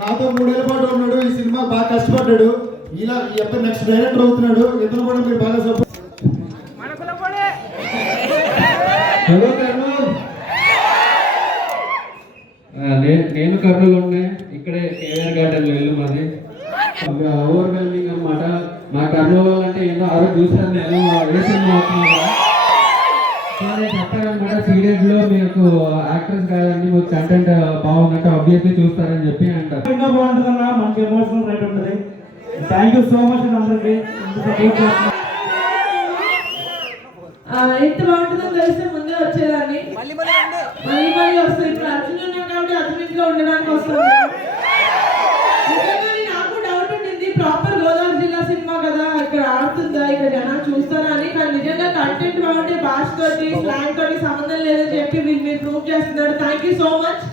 నాతో మూడేళ్ళ పాటు ఉన్నాడు. ఈ సినిమా బాగా కష్టపడ్డాడు. ఇలా అబ్బాయి నెక్స్ట్ డైరెక్టర్ అవుతున్నాడు. ఇతను కూడా మీరు బాగా సపోర్ట్ హలో నేను కర్నూలు ఉండే ఇక్కడే కేవీఆర్ గార్డెన్లో ఇల్లు మాది. ఓవర్వెల్మింగ్ అనమాట మా కర్నూలు అంటే ఏంటో ఆ రోజు చూసాను నేను ఏ సినిమా లో మీకు యాక్టర్స్ కాదండి మీకు కంటెంట్ బాగున్నట్టు ఆబ్వియస్లీ చూస్తారని చెప్పి అంటారు. ఇంకా బాగుంటుందన్నా మనకి ఎమోషనల్ రైట్ ఉంటుంది. థ్యాంక్ యూ సో మచ్ అందరికి. ఎంత బాగుంటుందో ముందే వచ్చేదాన్ని. మళ్ళీ మళ్ళీ వస్తుంది ఇప్పుడు అర్జున్ ఉన్నాడు కాబట్టి అర్జున్ ఇంట్లో ఉండడానికి వస్తుంది నాకు డౌట్ ఉండింది. ప్రాపర్ గోదావరి జిల్లా సినిమా కదా. ఇక్కడ ఆడుతుందా? ఇక్కడ జనాలు చూస్తారా అని. కానీ నిజంగా కంటెంట్ బాగుంటే భాష తోటి స్లాంగ్ తోటి సంబంధం లేదని చెప్పి మీరు మీరు ప్రూవ్ చేస్తున్నారు. థ్యాంక్ యూ సో మచ్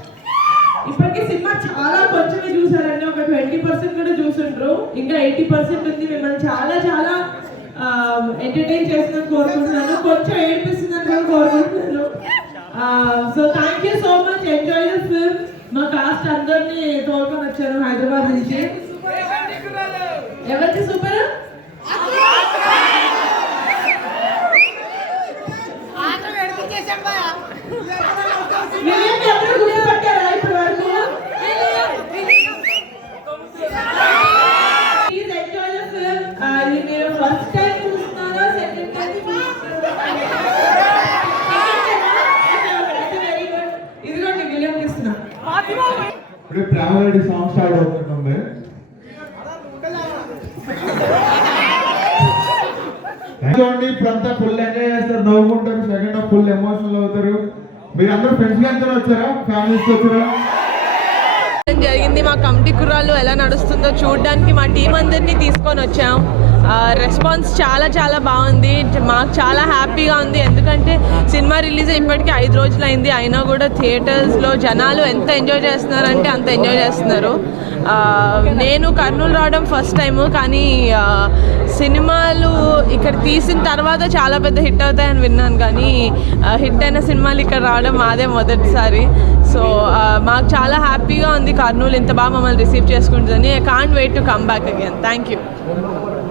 ఇప్పటికీ సినిమా చాలా కొంచెమే చూసారండి. ఒక ట్వంటీ పర్సెంట్ కూడా చూసుండ్రు. ఇంకా ఎయిటీ పర్సెంట్ ఉంది. మిమ్మల్ని చాలా ఎంటర్టైన్ చేస్తుందని కోరుకుంటున్నాను. కొంచెం ఏడిపిస్తుందని కూడా కోరుకుంటున్నాను. So thank you so much enjoy the film మా కాస్ట్ అందరినీ తోడుకొని వచ్చాను హైదరాబాద్ నుంచి. ఎవరికి సూపర్? విలియం ఎవరు గుర్తుపట్టారా ఇప్పటి వరకు ప్లీజ్ ఎంజాయ్ ద ఫిల్మ్ ఇది మీరు ఫస్ట్ టైం చూస్తున్నారా సెకండ్ టైం వెరీ గుడ్ ఇదిగోండి విలియం ఇస్తున్నా ఇప్పుడే సాంగ్ స్టార్ట్ అవుతుంది చూడండి ఇప్పుడంతా ఫుల్ ఎంజాయ్ చేస్తారు. నవ్వుకుంటారు. సెకండ్ హాఫ్ ఫుల్ ఎమోషనల్ అవుతారు. మీరు అందరూ ఫ్రెండ్స్ ఎంత వచ్చారా? ఫ్యామిలీస్ వచ్చారా? జరిగింది? మా కమిటీ కుర్రాళ్ళు ఎలా నడుస్తుందో చూడడానికి మా టీం అందరినీ తీసుకొని వచ్చాం. రెస్పాన్స్ చాలా చాలా బాగుంది. మాకు చాలా హ్యాపీగా ఉంది. ఎందుకంటే సినిమా రిలీజ్ ఇప్పటికీ ఐదు రోజులు అయింది. అయినా కూడా థియేటర్స్లో జనాలు ఎంత ఎంజాయ్ చేస్తున్నారంటే అంత ఎంజాయ్ చేస్తున్నారు. నేను కర్నూలు రావడం ఫస్ట్ టైము కానీ సినిమాలు ఇక్కడ తీసిన తర్వాత చాలా పెద్ద హిట్ అవుతాయని విన్నాను. కానీ హిట్ అయిన సినిమాలు ఇక్కడ రావడం మాదే మొదటిసారి. సో మాకు చాలా హ్యాపీగా ఉంది కర్నూలు. ఇంత బాగా మమ్మల్ని receive చేసుకుంటుందని I can't wait to come back again thank you